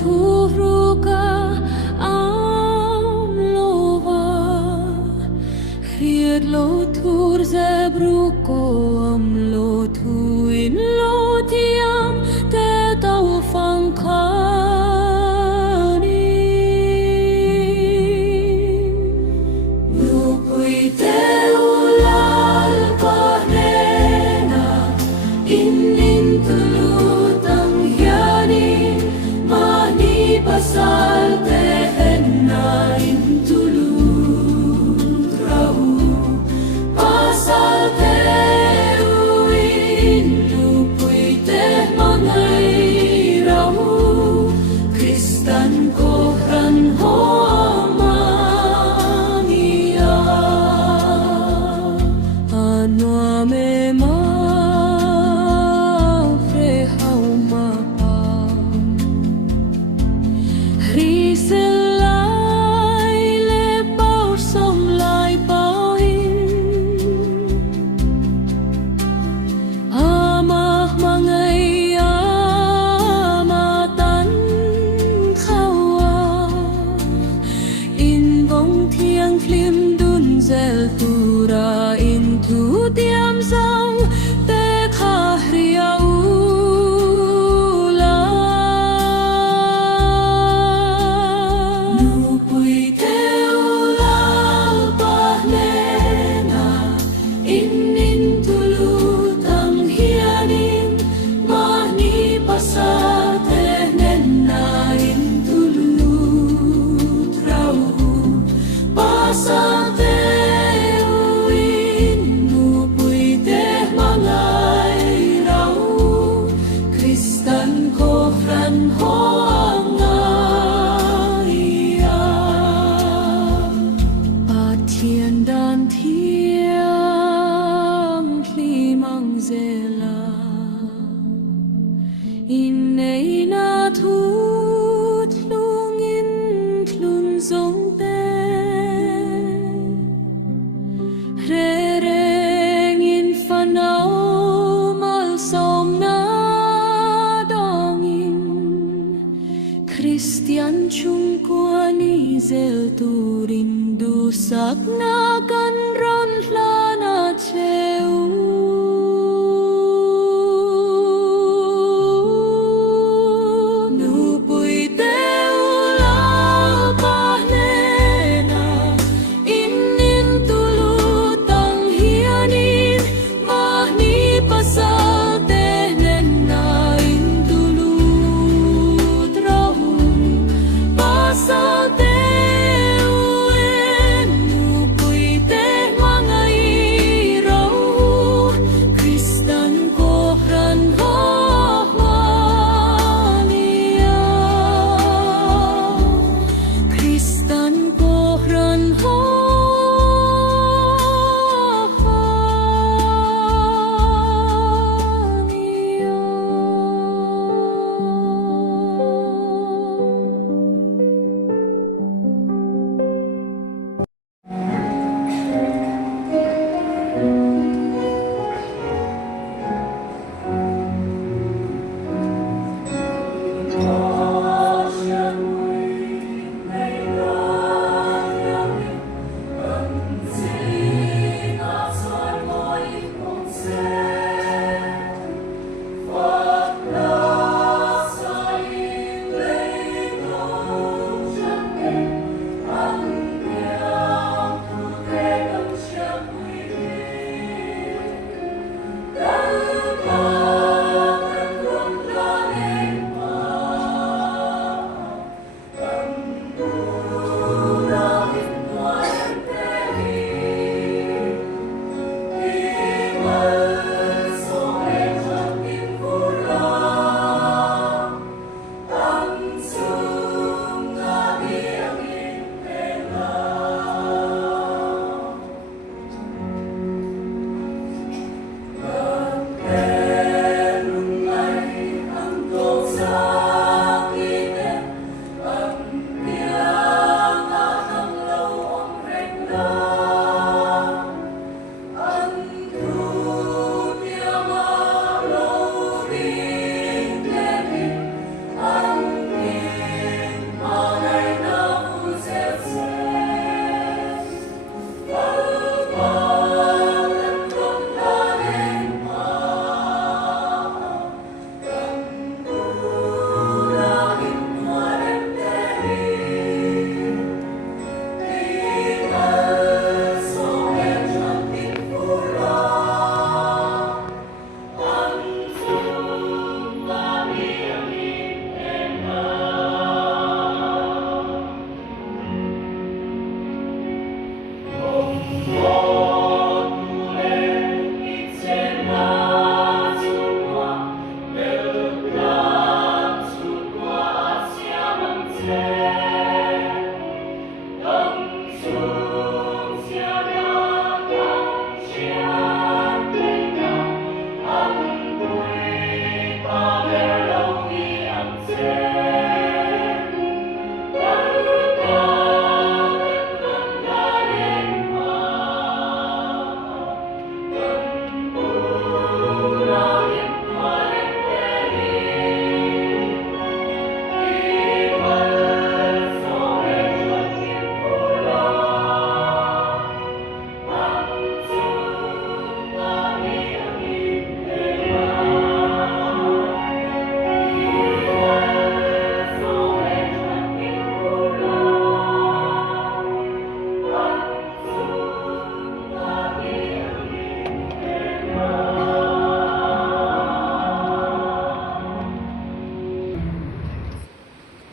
turuka amlova Ried lo tur zebruko amlo tuin lo tiam te tau fangkani Nupui te ulal pahnena Inin tulutang yani Mani pasal te henna intulut rahu Pasal te uin Nupui te mangai rahu Kristan kohran ho amania Anwa memang Tura into tiam sang te khahria ula Nupui te ulal pahnena Inin tulutang hianin Mahni pasate nenna intulut rauhu Pasate Dan tiang klimang zela Inay na tut lungin klun zong te Rerengin fanao malsom na dongin Christian chung kuani zel turin dusak na kan ron lana cheu Nupui te ulal pahnena Inin tulutang hianin Mahni pasal te nenna intulut rahu Pasal te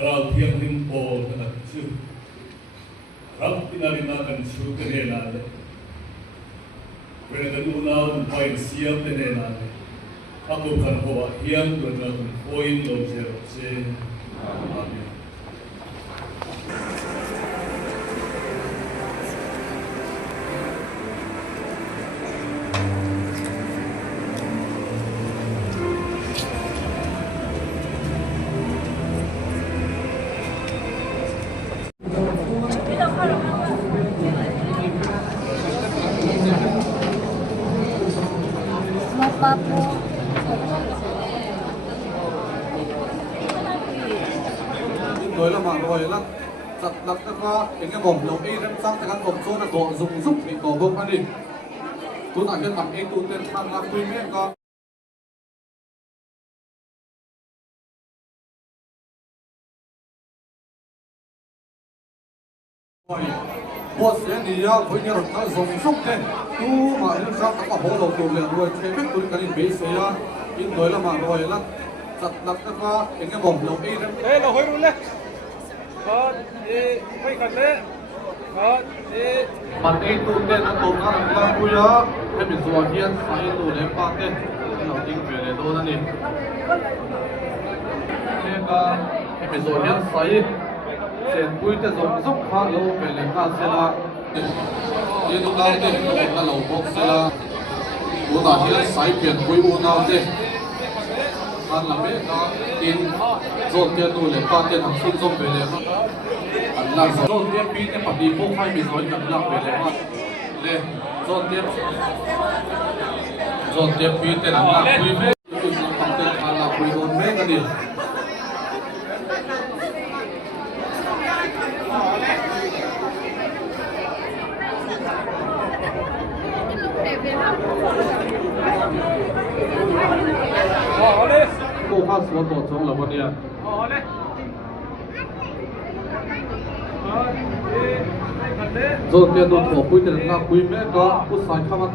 Harap yang limpo na chu. Harap pinarinakan chu kenelale. Pwede unaw ng pain siya kenelale. Ako kan hoa hiyang doon point lo zero se. Amen. Mapapo. Rồi là mà rồi là giật lật cái bom lẩu y đem sang cái bom số là bộ dùng giúp bị cổ bông ăn đi. Tôi tại cái mặt ấy tôi tên mang ra quy mẹ con. Bộ sẽ đi ra với nhau nó dùng giúp thế. Tu mà đem sang các bom lẩu tù liền rồi thế biết tôi cái bị sẽ ra. Nhưng rồi là mà rồi là giật lật cái bom lẩu y đem. Đây là hối luôn đấy. Có đi quay gần đấy. Có đi. Mặt ấy tu tên nó tồn ra là vui á. Hay bị rùa hiên phải tu lên ba tên. Nó tiếng về để đâu đó đi. Thế cả hay bị rùa hiên phải sẽ vui tên dùng giúp khá lâu về lên ba xe là. Đi đâu đâu đi là lẩu bốc xe là. Bố ta hiên phải biển vui u nào đi. Anh làm biết đó in dồn tiền tu lên ba tên hàng sinh dùng về lên. Là dồn tiền pi thì phải đi bốc hay bị nói chậm lặng về lên. Lên dồn tiền pi thì là lặng quý mê. Chúng ta bằng tên là quý hồn mê cái gì. Cô phát số tổ trong là bọn địa. Dồn tiền đồn thổ quý tiền là quý mẹ có, quý sai khá mặt